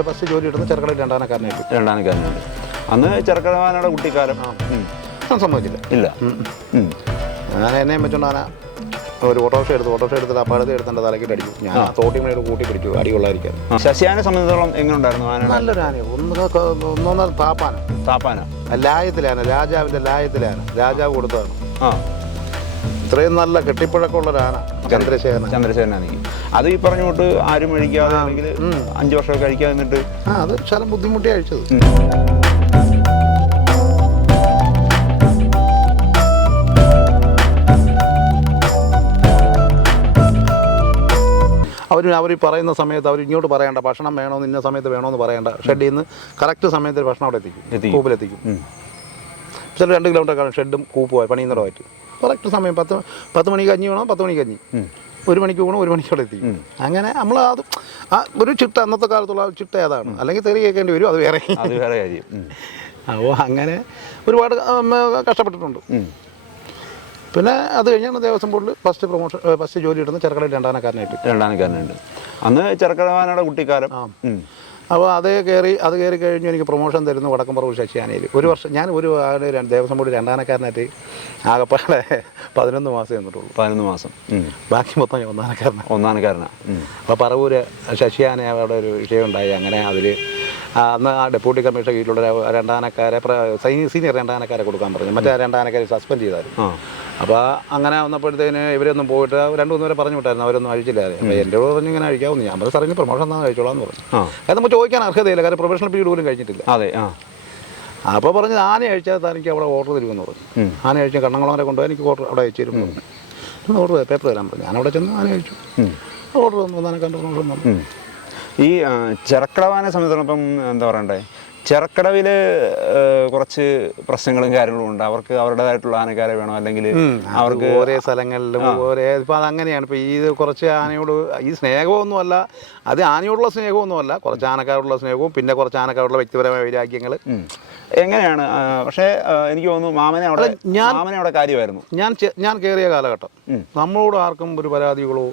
First ജോലി ഇടുന്ന ചെറുക്കടയിൽ രണ്ടാനക്കാരനായിട്ട്. രണ്ടാനക്കാരനായിട്ട് അന്ന് ചെറുക്കടവാനയുടെ കുട്ടിക്കാലം. ഞാൻ സമ്മതിച്ചില്ല. ഇല്ല. ഞാൻ എന്നെയും വെച്ചോണ്ട് ആന ഒരു ഓട്ടോറിക്ഷ എടുത്ത് ഓട്ടോറിക്ഷ എടുത്തിട്ട് അപ്പാടത്ത് എടുത്തിട്ട് തലക്കിട്ട് അടിച്ചു ഞാൻ ആ. തോട്ടി മണിയുടെ കൂട്ടി പിടിച്ചു. അടി കൊള്ളായിരിക്കും ശശിയാനെ സംബന്ധിച്ചോളം എങ്ങനെയുണ്ടായിരുന്നു ആനയുടെ നല്ലൊരു ആന ഒന്ന് ഒന്നൊന്നര താപ്പാന താപ്പാന ലായത്തിലാണ് രാജാവിന്റെ ലായത്തിലാണ് രാജാവ് കൊടുത്തതാണ്. ആ. ഇത്രയും നല്ല കെട്ടിപ്പഴക്കമുള്ള ഒരു ആന ചന്ദ്രശേഖരൻ. ചന്ദ്രശേഖരനാണ്. അത് ഈ പറഞ്ഞുകൊണ്ട് ആരും കഴിക്കാതെ അല്ലെങ്കിൽ അഞ്ചു വർഷമൊക്കെ കഴിക്കാതെ നിന്നിട്ട് ആ അത് ശലം ബുദ്ധിമുട്ടി അഴിച്ചത്. അവർ അവർ പറയുന്ന സമയത്ത് അവർ ഇങ്ങോട്ട് പറയേണ്ട ഭക്ഷണം വേണമെന്ന് ഇന്ന സമയത്ത് വേണമെന്ന് പറയേണ്ട. ഷെഡിൽ നിന്ന് കറക്റ്റ് സമയത്ത് ഭക്ഷണം അവിടെ എത്തിക്കും. കൂപ്പിലെത്തിക്കും. ചില രണ്ട് കിലോമീറ്റർ ഷെഡും കൂപ്പുമായി പണിയുന്നിടമായിട്ട് കറക്റ്റ് സമയം. പത്ത് പത്ത് മണിക്ക് കഞ്ഞി വേണം പത്ത് മണിക്ക് കഞ്ഞി. ഒരു മണിക്ക് പോകണം ഒരു മണിക്കോടെ എത്തി. അങ്ങനെ നമ്മൾ അത് ആ ഒരു ചിട്ട അന്നത്തെ കാലത്തുള്ള ആ ചിട്ട അതാണ് അല്ലെങ്കിൽ തെറി കേൾക്കേണ്ടി വരും അത് വേറെ. അത് വേറെ കാര്യം. അപ്പോൾ അങ്ങനെ ഒരുപാട് കഷ്ടപ്പെട്ടിട്ടുണ്ട്. പിന്നെ അത് കഴിഞ്ഞാണ് ദേവസ്വം ബോർഡിൽ ഫസ്റ്റ് പ്രൊമോഷൻ ഫസ്റ്റ് ജോലി ഇടുന്ന ചെറുക്കടയിൽ രണ്ടാനക്കാരനായിട്ട്. രണ്ടാനക്കാരനായിട്ട്. അന്ന് ചെറുക്കടവാനയുടെ കുട്ടിക്കാലം. അപ്പോൾ അത് കയറി അത് കയറി കഴിഞ്ഞ് എനിക്ക് പ്രൊമോഷൻ തരുന്നു വടക്കമ്പറവ് ശശിയാനയിൽ ഒരു വർഷം ഞാൻ ഒരു ദേവസ്വം ബോർഡ് രണ്ടാനക്കാരനായിട്ട് ആകപ്പാടെ പതിനൊന്ന് മാസം എന്നിട്ടുള്ളൂ പതിനൊന്ന് മാസം. ബാക്കി മൊത്തം ഞാൻ ഒന്നാനക്കാരനാണ് ഒന്നാനക്കാരനാ. ഉം. അപ്പോൾ പറവൂര് ശശിയാന അവിടെ ഒരു വിഷയം ഉണ്ടായി. അങ്ങനെ അതിൽ അന്ന് ആ ഡെപ്യൂട്ടി കമ്മീഷണർ കീഴിലുള്ള രണ്ടാനക്കാരെ സീനിയർ രണ്ടാനക്കാരെ കൊടുക്കാൻ പറഞ്ഞു. മറ്റേ രണ്ടാനക്കാരെ സസ്പെൻഡ് ചെയ്തായിരുന്നു. അപ്പോൾ അങ്ങനെ വന്നപ്പോഴത്തേന് ഇവരൊന്നും പോയിട്ട് രണ്ട് മൂന്ന് പേരെ പറഞ്ഞു വിട്ടായിരുന്നു അവരൊന്നും അഴിച്ചില്ലാതെ അപ്പോൾ എന്റെ കൂടെ പറഞ്ഞു ഇങ്ങനെ അഴിക്കാവുന്നു. ഞാൻ പറഞ്ഞു സാറിന് പ്രൊമോഷൻ തന്നെ കഴിച്ചോളാം എന്ന് പറഞ്ഞു അത് നമുക്ക് ചോദിക്കാൻ അർഹതയില്ല. കാരണം പ്രൊഫഷണൽ പീരീഡ് പോലും കഴിഞ്ഞിട്ടില്ല. അതെ ആ. അപ്പോൾ പറഞ്ഞ് ആന അഴിച്ചാൽ തനിക്ക് അവിടെ ഓർഡർ തരുമെന്ന് പറഞ്ഞു. ആന അഴിച്ച് കണ്ണങ്ങളവരെ വരെ കൊണ്ടുപോയി എനിക്ക് ഓർഡർ അവിടെ അയച്ചു തരുമെന്ന് പറഞ്ഞു. ഓർഡർ പേപ്പർ തരാൻ പറഞ്ഞു. ഞാനവിടെ അവിടെ ചെന്ന് ആന അഴിച്ചു. ഓർഡർ തന്നു. തന്നെ. കണ്ടു. ഈ ചെറക്കടവാനെ സംബന്ധിച്ചിടത്തോളം ഇപ്പം എന്താ പറയണ്ടേ? ചെറക്കടവിൽ കുറച്ച് പ്രശ്നങ്ങളും കാര്യങ്ങളും ഉണ്ട്. അവർക്ക് അവരുടേതായിട്ടുള്ള ആനക്കാരെ വേണം? അല്ലെങ്കിൽ അവർക്ക് ഓരോ സ്ഥലങ്ങളിലും ഓരോ ഇപ്പം അതങ്ങനെയാണ്. ഇപ്പൊ ഈ കുറച്ച് ആനയോട് ഈ സ്നേഹമൊന്നുമല്ല അത് ആനയോടുള്ള സ്നേഹമൊന്നുമല്ല. കുറച്ച് ആനക്കാരോടുള്ള സ്നേഹവും പിന്നെ കുറച്ച് ആനക്കാരോടുള്ള വ്യക്തിപരമായ വൈരാഗ്യങ്ങൾ എങ്ങനെയാണ് പക്ഷേ എനിക്ക് തോന്നുന്നു മാമനെ അവിടെ ഞാൻ മാമനെ അവിടെ കാര്യമായിരുന്നു. ഞാൻ ഞാൻ കയറിയ കാലഘട്ടം. നമ്മളോട് ആർക്കും ഒരു പരാതികളോ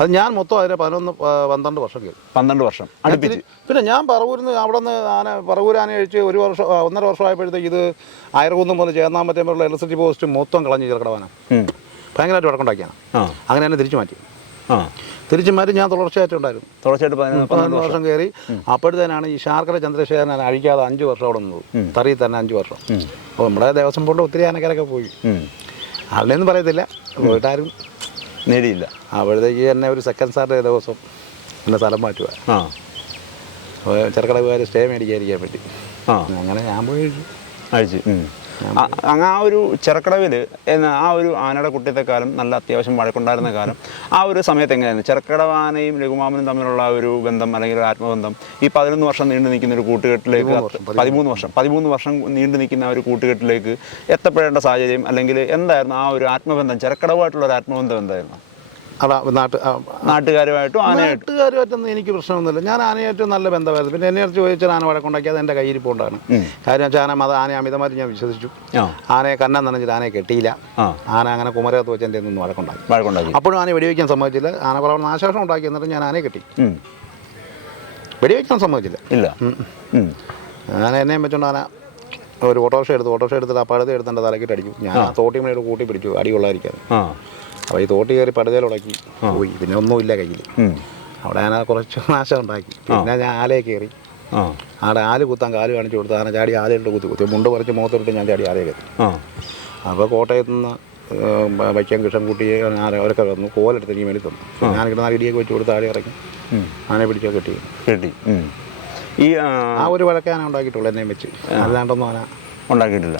അത് ഞാൻ മൊത്തം അതിന് പതിനൊന്ന് പന്ത്രണ്ട് വർഷം കഴിഞ്ഞു. പന്ത്രണ്ട് വർഷം. അടുപ്പിച്ച്. പിന്നെ ഞാൻ പറവൂരിന്ന് അവിടെ നിന്ന് ആന പറവൂർ ആന കഴിച്ച് ഒരു വർഷം ഒന്നര വർഷമായപ്പോഴത്തേക്ക് ഇത് ആയിരകുന്നും മുതൽ ചേർന്നാമ്പറ്റേ വരെയുള്ള ഇലക്ട്രിസിറ്റി പോസ്റ്റ് മൊത്തം കളഞ്ഞ് ചേർക്കടവാന ഭയങ്കരമായിട്ട് വടക്കുണ്ടാക്കിയാണ് അങ്ങനെ തന്നെ തിരിച്ചു മാറ്റി. തിരിച്ചു മാറ്റി ഞാൻ തുടർച്ചയായിട്ടുണ്ടായിരുന്നു തുടർച്ചയായിട്ട് പതിനൊന്ന് തുടർച്ചയായിട്ട് പതിനൊന്ന് വർഷം. കയറി. അപ്പോഴത്തേനാണ് ഈ ശാർക്കര ചന്ദ്രശേഖരൻ അഴിക്കാതെ അഞ്ച് വർഷം അവിടെ നിന്നത്. തറി തന്നെ അഞ്ച് വർഷം. അപ്പോൾ നമ്മുടെ ദേവസ്വം ബോർഡിൽ ഒത്തിരി ആനക്കാരൊക്കെ പോയി. അവിടെ ഒന്നും പറയത്തില്ല. പോയിട്ടാരും നേടിയില്ല. അപ്പോഴത്തേക്ക് തന്നെ ഒരു സെക്കൻഡ് സാറിന്റെ ദിവസം എന്നെ സ്ഥലം മാറ്റുക ആ. അപ്പോൾ സ്റ്റേ മേടിക്കാതിരിക്കാൻ പറ്റി ആ. അങ്ങനെ ഞാൻ പോയി. അഴിച്ച്. അങ്ങ് ആ ഒരു ചെറുക്കടവിൽ എന്ന ആ ഒരു ആനയുടെ കുട്ടിയത്തെ കാലം നല്ല അത്യാവശ്യം വഴക്കുണ്ടായിരുന്ന കാലം. ആ ഒരു സമയത്ത് എങ്ങനെയായിരുന്നു? ചെറുക്കടവാനയും രഘുമാമനും തമ്മിലുള്ള ആ ഒരു ബന്ധം അല്ലെങ്കിൽ ഒരു ആത്മബന്ധം ഈ പതിനൊന്ന് വർഷം നീണ്ടു നിൽക്കുന്ന ഒരു കൂട്ടുകെട്ടിലേക്ക് പതിമൂന്ന് വർഷം പതിമൂന്ന് വർഷം നീണ്ടു നിൽക്കുന്ന ഒരു കൂട്ടുകെട്ടിലേക്ക് എത്തപ്പെടേണ്ട സാഹചര്യം അല്ലെങ്കിൽ എന്തായിരുന്നു ആ ഒരു ആത്മബന്ധം? ചെറുക്കടവുമായിട്ടുള്ള ഒരു ആത്മബന്ധം എന്തായിരുന്നു? നാട്ടുകാരുമായിട്ടും ആനയായിട്ടും. നാട്ടുകാരുമായിട്ടൊന്നും എനിക്ക് പ്രശ്നമൊന്നുമില്ല. ഞാൻ ആനയായിട്ടും നല്ല ബന്ധമായിരുന്നു. പിന്നെ എന്നെ അടുത്ത് ചോദിച്ചാൽ ആന വഴക്കുണ്ടാക്കി അത് എന്റെ കയ്യിരിപ്പോണ്ടാണ് കാര്യം വെച്ചാൽ ആന മത ആന അമിതമായിട്ട് ഞാൻ വിശ്വസിച്ചു. ആനയെ കന്നം നനഞ്ഞിട്ട് ആനയെ കെട്ടിയില്ല. ആന അങ്ങനെ കുമരകത്ത് വെച്ച് എന്റെ ഒന്നും വഴക്കുണ്ടാക്കി. വഴക്കുണ്ടാക്കി. അപ്പോഴും ആന വെടിവെക്കാൻ സമ്മതിച്ചില്ല. ആന കുറവ് നാശാഷം ഉണ്ടാക്കി എന്നിട്ട് ഞാൻ ആനയെ കെട്ടി. വെടിവെക്കാൻ സമ്മതിച്ചില്ല. ഇല്ല. ആന എന്നെയും വെച്ചോണ്ട് ആന ഒരു ഓട്ടോറിക്ഷ എടുത്ത് ഓട്ടോറിക്ഷ എടുത്തിട്ട് ആ പഴുത എടുത്ത് എന്റെ തലക്കിട്ട് അടിക്കും. ഞാൻ ആ. തോട്ടി മണിയോട് കൂട്ടി പിടിച്ചു അടി കൊള്ളാതിരിക്കാൻ. ആ. അപ്പോൾ ഈ തോട്ടി കയറി പടുതയിലുടക്കി പോയി. പിന്നെ ഒന്നുമില്ല കയ്യിൽ. അവിടെ ഞാൻ കുറച്ച് നാശം ഉണ്ടാക്കി. പിന്നെ ഞാൻ ആലയെ കയറി. ആടെ ആൽ കുത്താൻ കാൽ കാണിച്ചു കൊടുത്ത് ആന ചാടി ആലയിട്ട് കുത്തി. കുത്തി. മുണ്ട് പറിച്ച് മുഖത്തോട്ട് ഞാൻ ചാടി ആലയെ കയറി. അപ്പോൾ കോട്ടയത്ത് നിന്ന് വയ്ക്കാൻ വൈക്കം കൃഷ്ണൻകുട്ടി ആന അവരൊക്കെ വന്നു കോലെടുത്ത് എനിക്ക് മേടി തന്നു. ഞാൻ കിട്ടുന്ന ഇടിയൊക്കെ വെച്ച് കൊടുത്ത് ആടി ഇറങ്ങി. ആനെ പിടിച്ചോ കെട്ടി. കിട്ടി. ഈ ആ, ഒരു വഴക്കാനാണ് ഉണ്ടാക്കിയിട്ടുള്ളൂ എന്നെയും വെച്ച്. അല്ലാണ്ടൊന്നും ആന ഉണ്ടാക്കിയിട്ടില്ല.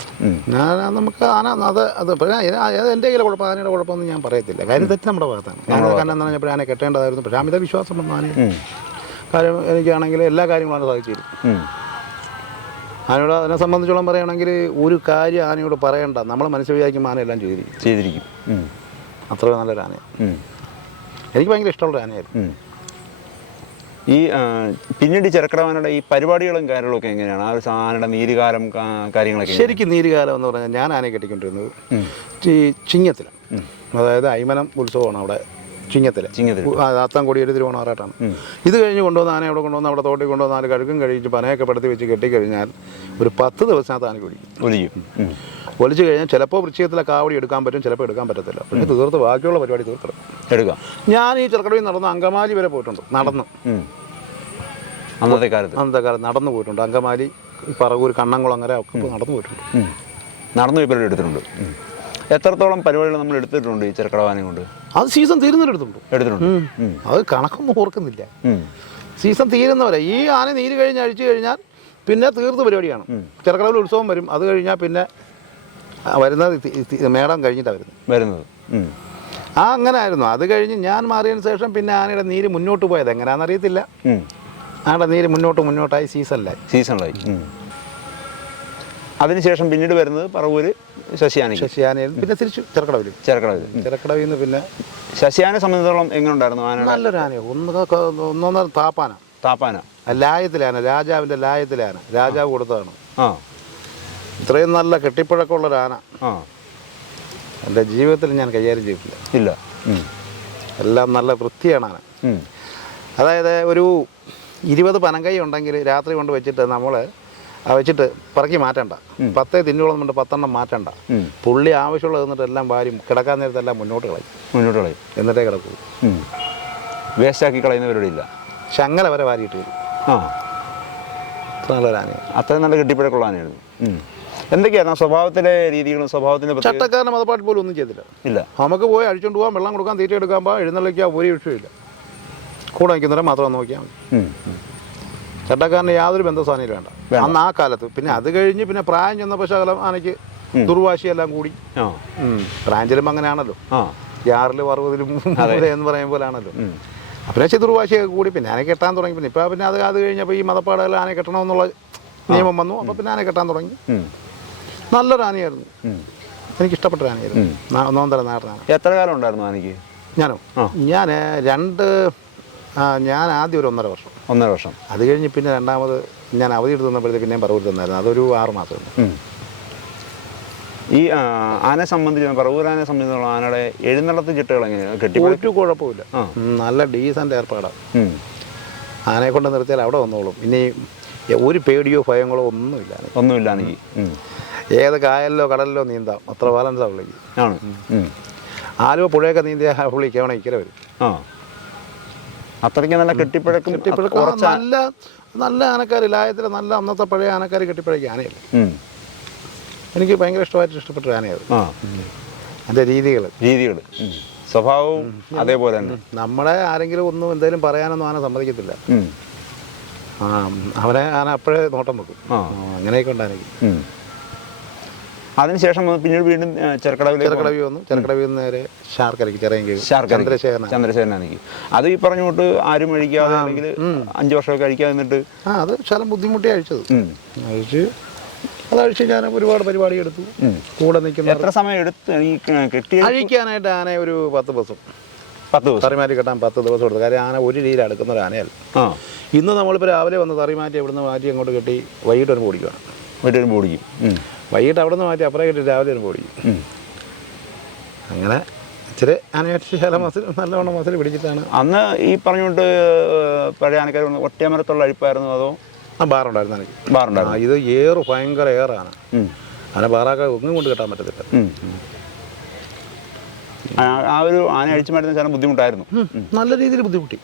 നമുക്ക് ആന അത് അത് പക്ഷേ അത് എന്റെ കയ്യിലെ കുഴപ്പം ആനയുടെ കുഴപ്പമൊന്നും ഞാൻ പറയത്തില്ല. കാര്യം തെറ്റ് നമ്മുടെ ഭാഗത്താണ്. ഞങ്ങൾ കാരണം എന്ന് പറഞ്ഞപ്പോൾ ആനെ കെട്ടേണ്ടതായിരുന്നു. പക്ഷേ അമിത വിശ്വാസം വന്നു ആനയെ. കാര്യം എനിക്കാണെങ്കിൽ എല്ലാ കാര്യങ്ങളും ആന സാധിച്ചു. ആനയോട് അതിനെ സംബന്ധിച്ചോളം പറയുകയാണെങ്കിൽ ഒരു കാര്യം ആനയോട് പറയണ്ട. നമ്മൾ മനസ്സിൽ വിചാരിക്കും ആന എല്ലാം ചെയ്തിരിക്കും. ചെയ്തിരിക്കും. അത്രയും അത്ര നല്ലൊരു ആനയാണ്. എനിക്ക് ഭയങ്കര ഇഷ്ടമുള്ള ആനയായിരുന്നു. ഈ പിന്നീട് ചെറുക്കടവാനയുടെ ഈ പരിപാടികളും കാര്യങ്ങളും ഒക്കെ എങ്ങനെയാണ്? ആ ഒരു സാധനയുടെ നീരുകാലം കാര്യങ്ങളൊക്കെ ശരിക്കും നീരുകാലം എന്ന് പറഞ്ഞാൽ ഞാൻ ആനയെ കെട്ടിക്കൊണ്ടിരുന്നത്. ഈ ചിങ്ങത്തിലാണ് അതായത് അയ്മനം ഉത്സവമാണ് അവിടെ ചിങ്ങത്തിൽ ചിങ്ങത്തിൽ അത്താംകൊടി ഒരു തിരുവോണമാറാട്ടാണ് ഇത് കഴിഞ്ഞ് കൊണ്ടുവന്ന ആന അവിടെ കൊണ്ടുവന്ന് അവിടെ തോട്ടിൽ കൊണ്ടുവന്ന് നാല് കഴുകും കഴിച്ച് പനയൊക്കെ പടുത്തി വെച്ച് കെട്ടിക്കഴിഞ്ഞാൽ ഒരു പത്ത് ദിവസത്തിനകത്ത് ആന കുടിക്കും ഒലിക്കും ഒലിച്ചു കഴിഞ്ഞാൽ ചിലപ്പോൾ വൃശ്ചികത്തിലെ കാവടി എടുക്കാൻ പറ്റും ചിലപ്പോൾ എടുക്കാൻ പറ്റത്തില്ല. പക്ഷേ തീർത്ത് ബാക്കിയുള്ള പരിപാടി തീർത്തെടുക്കും എടുക്കാം. ഞാൻ ഈ ചെറുക്കടയിൽ നടന്ന് അങ്കമാലി വരെ പോയിട്ടുണ്ട് നടന്ന്. അന്നത്തെ കാലത്ത് അന്നത്തെ കാലത്ത് നടന്നു പോയിട്ടുണ്ട്. അങ്കമാലി പറവൂർ കണ്ണംകുളങ്ങര ഒക്കെ നടന്നു പോയിട്ടുണ്ട്. നടന്നു പോയി പരിപാടി എടുത്തിട്ടുണ്ട്. എത്രത്തോളം പരിപാടികൾ നമ്മൾ എടുത്തിട്ടുണ്ട് ഈ ചെറുക്കടവാനെ കൊണ്ട്? അത് സീസൺ തീരുന്നവരെടുത്തുണ്ട് എടുത്തിട്ടുണ്ട്. ഉം. അത് കണക്കൊന്നും ഓർക്കുന്നില്ല. സീസൺ തീരുന്നവരെ ഈ ആന നീര് കഴിഞ്ഞ് അഴിച്ചു കഴിഞ്ഞാൽ പിന്നെ തീർത്ത് പരിപാടിയാണ്. ചെറുക്കടവിൽ ഉത്സവം വരും. അത് കഴിഞ്ഞാൽ പിന്നെ വരുന്നത് മേടം കഴിഞ്ഞിട്ടാണ് വരുന്നത്. വരുന്നത്. ആ അങ്ങനെ ആയിരുന്നു അത് കഴിഞ്ഞ് ഞാൻ മാറിയതിന് ശേഷം പിന്നെ ആനയുടെ നീര് മുന്നോട്ട് പോയത് എങ്ങനെയാണെന്ന് അറിയത്തില്ല നീര് മുന്നോട്ട് മുന്നോട്ടായി സീസണിലായി. സീസണിലായി. അതിനുശേഷം പിന്നീട് വരുന്നത് പറവൂര് ശശിയാന ശശിയാനയിൽ പിന്നെ തിരിച്ചു ചെറുക്കടവിൽ. ചെറുക്കടവിൽ. ചെറുക്കടവിൽ നിന്ന് പിന്നെ ശശിയാനെ സംബന്ധിച്ചിടത്തോളം എങ്ങനെ ഉണ്ടായിരുന്നു ആനയുടെ? നല്ലൊരു ആന ഒന്ന് ഒന്നൊന്നര താപ്പാന. താപ്പാന. ലായത്തിലാണ് രാജാവിന്റെ ലായത്തിലാണ് രാജാവ് കൊടുത്തതാണ്. ആ. ഇത്രയും നല്ല കെട്ടിപ്പഴക്കമുള്ളൊരു ആന. ആ. എന്റെ ജീവിതത്തിൽ ഞാൻ കൈകാര്യം ചെയ്തിട്ടില്ല. ഇല്ല. എല്ലാം നല്ല വൃത്തിയാണ് ആന. അതായത് ഒരു ഇരുപത് പനങ്കൈ ഉണ്ടെങ്കിൽ രാത്രി കൊണ്ട് വെച്ചിട്ട് നമ്മൾ വെച്ചിട്ട് പറക്കി മാറ്റണ്ട. പത്തേ തിന്നുകളും കൊണ്ട് പത്തെണ്ണം മാറ്റണ്ട. പുള്ളി ആവശ്യമുള്ളത് എന്നിട്ട് എല്ലാം വാരി കിടക്കാൻ നേരത്തെല്ലാം മുന്നോട്ട് കളയും. മുന്നോട്ട് കളയും. എന്നിട്ടേ കിടക്കും. വേസ്റ്റാക്കി ആക്കി പരിപാടി ഇല്ല. ശങ്ങല വരെ വാരിയിട്ട് വരും. ആ. നല്ല നല്ലൊരു ആനയാണ് അത്രയും നല്ല കെട്ടിപ്പഴക്കമുള്ള ആനയായിരുന്നു. എന്തൊക്കെയായിരുന്നു? സ്വഭാവത്തിലെ രീതികളും സ്വഭാവത്തിന്റെ ചട്ടക്കാരൻ മതപ്പാട്ട് പോലും ഒന്നും ചെയ്തില്ല. ഇല്ല. നമുക്ക് പോയി അഴിച്ചുകൊണ്ട് പോകാം വെള്ളം കൊടുക്കാൻ തീറ്റ എടുക്കാൻ പോകാം എഴുന്നള്ളിക്കാൻ ഒരു വിഷയമില്ല കൂടെ നിൽക്കുന്നവരെ മാത്രം നോക്കിയാൽ മതി. ചട്ടക്കാരന് യാതൊരു ബന്ധസാധനയിലും സാധനം വേണ്ട. അന്ന് ആ കാലത്ത് പിന്നെ അത് കഴിഞ്ഞ് പിന്നെ പ്രായം ചെന്നപ്പോൾ ശകലം ആനയ്ക്ക് ദുർവാശിയെല്ലാം കൂടി. പ്രായം ചെല്ലുമ്പോൾ അങ്ങനെയാണല്ലോ. ആറിലും അറുപതിലും എന്ന് പറയുന്ന പോലാണല്ലോ. അപ്പം പക്ഷേ ദുർവാശിയൊക്കെ കൂടി. പിന്നെ ആന കെട്ടാൻ തുടങ്ങി. പിന്നെ ഇപ്പം പിന്നെ അത് അത് കഴിഞ്ഞപ്പോൾ ഈ മതപ്പാടുകൾ ആന കെട്ടണമെന്നുള്ള നിയമം വന്നു. അപ്പോൾ പിന്നെ ആന കെട്ടാൻ തുടങ്ങി. നല്ലൊരു ആനയായിരുന്നു. ഉം. എനിക്കിഷ്ടപ്പെട്ട ഒരു ആനയായിരുന്നു ഒന്നാം തരം നാടനാണ് എത്ര കാലം ഉണ്ടായിരുന്നു ആനയ്ക്ക്? ഞാനോ? ഞാൻ രണ്ട് ആ, ഞാൻ ആദ്യം ഒരു ഒന്നര വർഷം. ഒന്നര വർഷം. അത് കഴിഞ്ഞ് പിന്നെ രണ്ടാമത് ഞാൻ അവധി എടുത്ത് തന്നപ്പോഴത്തേക്ക് പിന്നെയും പറവൂർ തന്നായിരുന്നു അതൊരു ആറ് മാസം ഈ ആന ആനയെ സംബന്ധിച്ച് പറവൂർ ആനയെ സംബന്ധിച്ചുള്ള ആനയുടെ എഴുന്നള്ളത്ത് ചിട്ടകൾ എങ്ങനെയാണ് കെട്ടി ഒരു കുഴപ്പമില്ല നല്ല ഡീസന്റ് ഏർപ്പാടാണ്. ആനയെ കൊണ്ട് നിർത്തിയാൽ അവിടെ വന്നോളും. ഇനി ഒരു പേടിയോ ഭയങ്ങളോ ഒന്നുമില്ല. ഒന്നുമില്ല ആനയ്ക്ക്. ഉം. ഏത് കായലിലോ കടലിലോ നീന്താം. അത്ര ബാലൻസാണ് പുള്ളിക്ക് ആണ്. ആലുവ പുഴയൊക്കെ നീന്തിയ പുള്ളി കേവണ ഇക്കരെ വരും. ആ. അത്രയ്ക്ക് നല്ല കെട്ടിപ്പഴക്കും കെട്ടിപ്പഴക്കം. നല്ല നല്ല ആനക്കാർ ലായത്തിലെ നല്ല അന്നത്തെ പഴയ ആനക്കാർ കെട്ടിപ്പഴക്കിയ ആനയല്ല? എനിക്ക് ഭയങ്കര ഇഷ്ടമായിട്ട് ഇഷ്ടപ്പെട്ട ആനയത് അതിന്റെ രീതികൾ രീതികൾ സ്വഭാവവും അതേപോലെ തന്നെ. നമ്മളെ ആരെങ്കിലും ഒന്നും എന്തെങ്കിലും പറയാനൊന്നും ആന സമ്മതിക്കത്തില്ല. ആ അവനെ ആന അപ്പോഴേ നോട്ടം വെക്കും. അങ്ങനെയൊക്കെ ഉണ്ടായിരിക്കും. അതിനുശേഷം പിന്നീട് വീണ്ടും ചെറുക്കടവിൽ ചെറുക്കടവിലേക്ക് ചെറുക്കടവി വന്നു. ചെറുക്കടവി നേരെ ഷാർക്കരയ്ക്ക് ചെറിയ ചന്ദ്രശേഖരൻ ചന്ദ്രശേഖരനാనికి അത് ഈ പറഞ്ഞുകൊണ്ട് ആരും അഴിക്കാതെ അല്ലെങ്കിൽ അഞ്ചു വർഷമൊക്കെ അഴിക്കാതെ നിന്നിട്ട് ആ അത് ശലം ബുദ്ധിമുട്ടി അഴിച്ചത്. അഴിച്ച് അതഴിച്ച് ഞാൻ ഒരുപാട് പരിപാടി എടുത്തു. കൂടെ നിൽക്കുന്ന എത്ര സമയം എടുത്ത് ഈ കെട്ടിയ അഴിക്കാനായിട്ട് ആന ഒരു പത്ത് ദിവസം. പത്ത് ദിവസം. തറിമാറ്റി കെട്ടാൻ പത്ത് ദിവസം എടുത്തു. കാര്യം ആന ഒരു രീതിയിൽ അടുക്കുന്ന ഒരു ആനയല്ല. ആ. ഇന്ന് നമ്മളിപ്പോൾ രാവിലെ വന്ന് തറിമാറ്റി എവിടെ നിന്ന് മാറ്റി അങ്ങോട്ട് കെട്ടി വൈകിട്ട് വരുമ്പോൾ ഓടിക്കുകയാണ് വൈകിട്ട് ഓടിക്കും ഉം. വൈകിട്ട് അവിടെ നിന്ന് മാറ്റി അപ്പുറം കിട്ടി രാവിലെ വരുമ്പോൾ ഓടിക്കും. അങ്ങനെ ഇച്ചിരി ആനയായിട്ട് ചില മസിൽ നല്ലവണ്ണം മസിൽ പിടിച്ചിട്ടാണ്. അന്ന് ഈ പറഞ്ഞുകൊണ്ട് പഴയ ആനക്കാർ ഒറ്റമരത്തുള്ള അഴിപ്പായിരുന്നു അതോ? ആ ബാറുണ്ടായിരുന്നു എനിക്ക് ബാറുണ്ടായിരുന്നു. ഇത് ഏറ് ഭയങ്കര ഏറാണ്. അങ്ങനെ ബാറാക്ക ഒന്നും കൊണ്ട് കെട്ടാൻ പറ്റത്തില്ല. ആ- ആ ഒരു ആന അഴിച്ചു മാറ്റുന്ന ചില ബുദ്ധിമുട്ടായിരുന്നു. നല്ല രീതിയിൽ ബുദ്ധിമുട്ടി.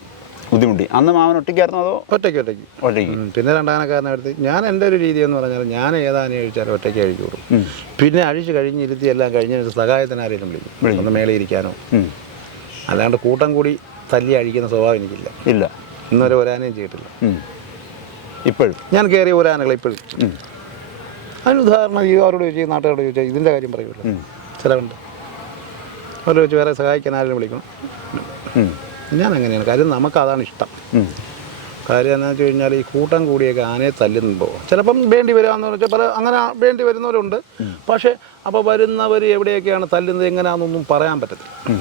ബുദ്ധിമുട്ടി. അന്ന് മാമൻ ഒറ്റയ്ക്കായിരുന്നു അതോ? ഒറ്റയ്ക്ക് ഒറ്റയ്ക്ക്. ഒറ്റയ്ക്ക്. പിന്നെ രണ്ടാനക്കാരനെ എടുത്ത് ഞാൻ എന്റെ ഒരു രീതി എന്ന് പറഞ്ഞാൽ ഞാൻ ഏതാനെ അഴിച്ചാലും ഒറ്റയ്ക്ക് അഴിക്കുള്ളൂ ഉം. പിന്നെ അഴിച്ച് കഴിഞ്ഞിരുത്തി എല്ലാം കഴിഞ്ഞിട്ട് സഹായത്തിന് ആരെങ്കിലും വിളിക്കും. ഒന്ന് മേലെ ഇരിക്കാനോ. അല്ലാണ്ട് കൂട്ടം കൂടി തല്ലി അഴിക്കുന്ന സ്വഭാവം എനിക്കില്ല. ഇല്ല. ഇന്നുവരെ ഒരാനയും ചെയ്തിട്ടില്ല. ഇപ്പോഴും. ഞാൻ കയറിയ ഒരാനകൾ ഇപ്പോഴും. അതിന് ഉദാഹരണം ഈ അവരോട് ചോദിച്ചാൽ നാട്ടുകാരോട് ചോദിച്ചാൽ ഇതിന്റെ കാര്യം പറയുമല്ലോ. ചിലവുണ്ട്. അവരോട് ചോദിച്ച് വേറെ സഹായിക്കാൻ ആരെങ്കിലും വിളിക്കണം. ഞാൻ അങ്ങനെയാണ് കാര്യം നമുക്ക് അതാണ് ഇഷ്ടം കാര്യം എന്താണെന്ന് വെച്ച് കഴിഞ്ഞാൽ ഈ കൂട്ടം കൂടിയൊക്കെ ആനയെ തല്ലുമ്പോൾ ചിലപ്പം വേണ്ടി വരാമെന്ന് വെച്ചാൽ പല അങ്ങനെ വേണ്ടി വരുന്നവരുണ്ട്. പക്ഷേ അപ്പോൾ വരുന്നവർ എവിടെയൊക്കെയാണ് തല്ലുന്നത്? എങ്ങനെയാണെന്നൊന്നും പറയാൻ പറ്റത്തില്ല.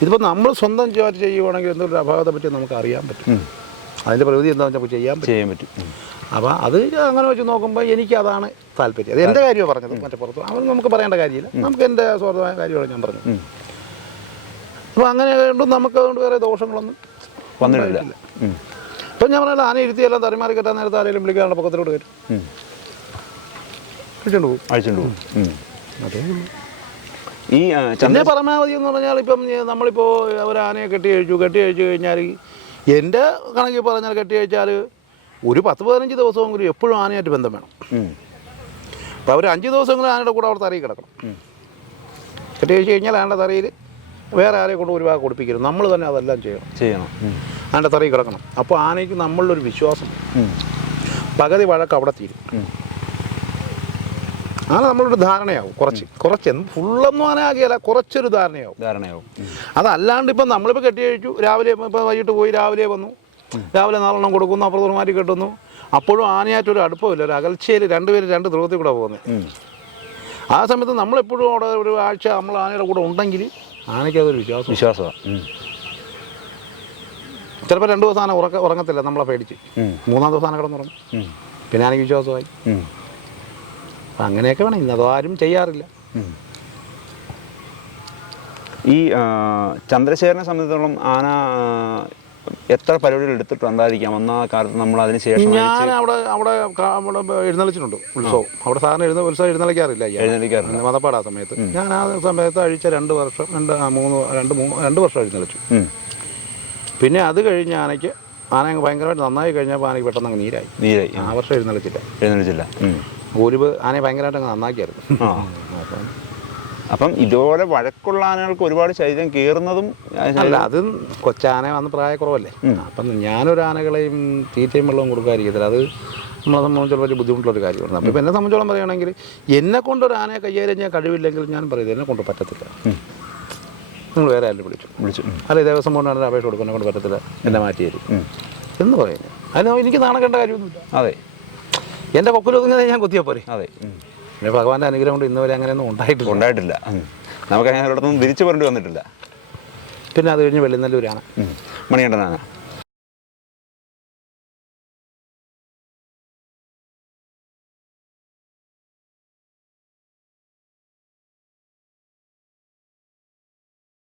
ഇതിപ്പോൾ നമ്മൾ സ്വന്തം ജോലി ചെയ്യുവാണെങ്കിൽ എന്തൊരു അഭാവത്തെ പറ്റി നമുക്ക് അറിയാൻ പറ്റും. അതിന്റെ പ്രകൃതി എന്താണെന്ന് വെച്ചാൽ ചെയ്യാൻ പറ്റും. ചെയ്യാൻ പറ്റും. അപ്പോൾ അത് അങ്ങനെ വെച്ച് നോക്കുമ്പോൾ എനിക്കതാണ് താല്പര്യം. അത് എന്റെ കാര്യമാണ് പറഞ്ഞത് മറ്റേ പുറത്ത്. അവർ നമുക്ക് പറയേണ്ട കാര്യമില്ല. നമുക്ക് എന്റെ സ്വാർത്ഥമായ കാര്യമാണ് ഞാൻ പറഞ്ഞത്. അപ്പോൾ അങ്ങനെ കൊണ്ട് നമുക്ക് അതുകൊണ്ട് വേറെ ദോഷങ്ങളൊന്നും വന്നിട്ടില്ല. ഇപ്പം ഞാൻ പറഞ്ഞാൽ ആന ഇരുത്തിയെല്ലാം തറിമാറി കെട്ടാൻ നേരത്തെ ആരെങ്കിലും വിളിക്കാറുണ്ട് പക്കത്തിലോട്ട് കയറ്റും ഉം. വിളിച്ചോണ്ട് പോകും. അഴിച്ചുകൊണ്ട് പോകും. അതേ ഈ ചെന്നൈ പരമാവധി എന്ന് പറഞ്ഞാൽ ഇപ്പം നമ്മളിപ്പോ നമ്മളിപ്പോൾ ഒരു ആനയെ കെട്ടി കഴിച്ചു കെട്ടി കഴിച്ചു കഴിഞ്ഞാൽ എന്റെ കണക്കിൽ പറഞ്ഞാൽ കെട്ടി കഴിച്ചാൽ ഒരു പത്ത് പതിനഞ്ച് ദിവസമെങ്കിലും എപ്പോഴും ആനയായിട്ട് ബന്ധം വേണം. അപ്പോൾ അവർ അഞ്ച് ദിവസമെങ്കിലും ആനയുടെ കൂടെ അവിടെ തറയിൽ കിടക്കണം. കെട്ടി കഴിച്ച് കഴിഞ്ഞാൽ ആനയുടെ തറയിൽ വേറെ ആരെ കൊണ്ട് ഒരു ഭാഗം കൊടുപ്പിക്കരുത്. നമ്മൾ തന്നെ അതെല്ലാം ചെയ്യണം. ചെയ്യണം. അതിന്റെ തറയിൽ കിടക്കണം. അപ്പോൾ ആനയ്ക്ക് നമ്മളിലൊരു വിശ്വാസം. പകുതി വഴക്ക് അവിടെ തീരും. ആന നമ്മളൊരു ധാരണയാവും. കുറച്ച്. കുറച്ച് എന്ത് ഫുള്ളൊന്നും ആന ആകിയല്ല കുറച്ചൊരു ധാരണയാവും. ധാരണയാവും. അതല്ലാണ്ട് ഇപ്പം നമ്മളിപ്പോൾ കെട്ടി കഴിച്ചു രാവിലെ ഇപ്പം വൈകിട്ട് പോയി രാവിലെ വന്നു. രാവിലെ നാലെണ്ണം കൊടുക്കുന്നു. അപ്പുറത്ത് മാറ്റി കെട്ടുന്നു. അപ്പോഴും ആനയായിട്ട് ഒരു അടുപ്പമില്ല. ഒരു അകൽച്ചയിൽ രണ്ടുപേർ രണ്ട് ധ്രുവത്തിൽ കൂടെ പോകുന്നത്. ആ സമയത്ത് നമ്മളെപ്പോഴും അവിടെ ഒരു ആഴ്ച നമ്മൾ ആനയുടെ കൂടെ ഉണ്ടെങ്കിൽ ആനയ്ക്ക് അതൊരു വിശ്വാസം. വിശ്വാസമാണ്. ചിലപ്പോൾ രണ്ട് ദിവസം ആന ഉറക്ക ഉറങ്ങത്തില്ല നമ്മളെ പേടിച്ച്. മൂന്നാം ദിവസം ആന കിടന്നുറങ്ങും. പിന്നെ ആനയ്ക്ക് വിശ്വാസമായി. അപ്പം അങ്ങനെയൊക്കെ വേണം. ഇന്ന് അതാരും ചെയ്യാറില്ല. ഈ ചന്ദ്രശേഖരനെ സംബന്ധിച്ചിടത്തോളം ആന എത്ര പരിപാടികൾ എടുത്തിട്ടുണ്ടായിരിക്കാം അന്ന് ആ കാലത്ത് നമ്മൾ അതിന് ശേഷം ഞാൻ അവിടെ അവിടെ എഴുന്നള്ളിച്ചിട്ടുണ്ട് ഉത്സവം. അവിടെ സാധാരണ എഴുന്ന ഉത്സവം എഴുന്നള്ളിക്കാറില്ല. എഴുന്നള്ളിക്കാറില്ല. മതപ്പാട് ആ സമയത്ത്. ഞാൻ ആ സമയത്ത് അഴിച്ച രണ്ട് വർഷം രണ്ട് മൂന്ന് രണ്ട് മൂന്ന് രണ്ട് വർഷം എഴുന്നള്ളിച്ചു. പിന്നെ അത് കഴിഞ്ഞ് ആനയ്ക്ക് ആന ഭയങ്കരമായിട്ട് നന്നായി കഴിഞ്ഞപ്പോൾ ആനയ്ക്ക് പെട്ടെന്ന് അങ്ങ് നീരായി. നീരായി. ആ വർഷം എഴുന്നള്ളിച്ചില്ല. എഴുന്നള്ളിച്ചില്ല. ഗോലിബ് ആനയെ ഭയങ്കരമായിട്ട് അങ്ങ് നന്നാക്കിയായിരുന്നു. അപ്പം അപ്പം ഇതുപോലെ വഴക്കുള്ള ആനകൾക്ക് ഒരുപാട് ശരീരം കയറുന്നതും ആ, അല്ല അത് കൊച്ചാന വന്ന് പ്രായക്കുറവല്ലേ അപ്പം ഞാനൊരു ആനകളെയും തീറ്റയും വെള്ളവും കൊടുക്കാതിരിക്കത്തില്ല. അത് നമ്മളെ സംബന്ധിച്ചോളം വലിയ ബുദ്ധിമുട്ടുള്ള ഒരു കാര്യമാണ്. അപ്പം ഇപ്പം എന്നെ സംബന്ധിച്ചോളം പറയുകയാണെങ്കിൽ എന്നെ കൊണ്ടൊരു ആനയെ കൈകാര്യം ചെയ്യാൻ കഴിവില്ലെങ്കിൽ ഞാൻ പറയുന്നത് എന്നെ കൊണ്ട് പറ്റത്തില്ല. നിങ്ങൾ വേറെ ആരും വിളിച്ചു. വിളിച്ചു. അല്ല ദേവസ്വം കൊണ്ടാണ് അപേക്ഷ കൊടുക്കുന്നത് കൊണ്ട് പറ്റത്തില്ല. എന്നെ മാറ്റി തരും എന്ന് പറയുന്നത്. അതിന് എനിക്ക് നാണം കണ്ട കാര്യമൊന്നുമില്ല. അതെ. എന്റെ കൊക്കിലൊതുങ്ങുന്നത് ഞാൻ കുത്തിയാൽ പോരെ. അതെ. പിന്നെ ഭഗവാന്റെ അനുഗ്രഹം കൊണ്ട് ഇന്നുവരെ അങ്ങനെയൊന്നും ഉണ്ടായിട്ടില്ല. ഉണ്ടായിട്ടില്ല. നമുക്ക് അങ്ങനെ ഒരിടത്തുനിന്ന് തിരിച്ചു പറഞ്ഞു വന്നിട്ടില്ല. പിന്നെ അത് കഴിഞ്ഞ് വെള്ളിനല്ലൂരാണ്. ഉം. മണികണ്ഠനാന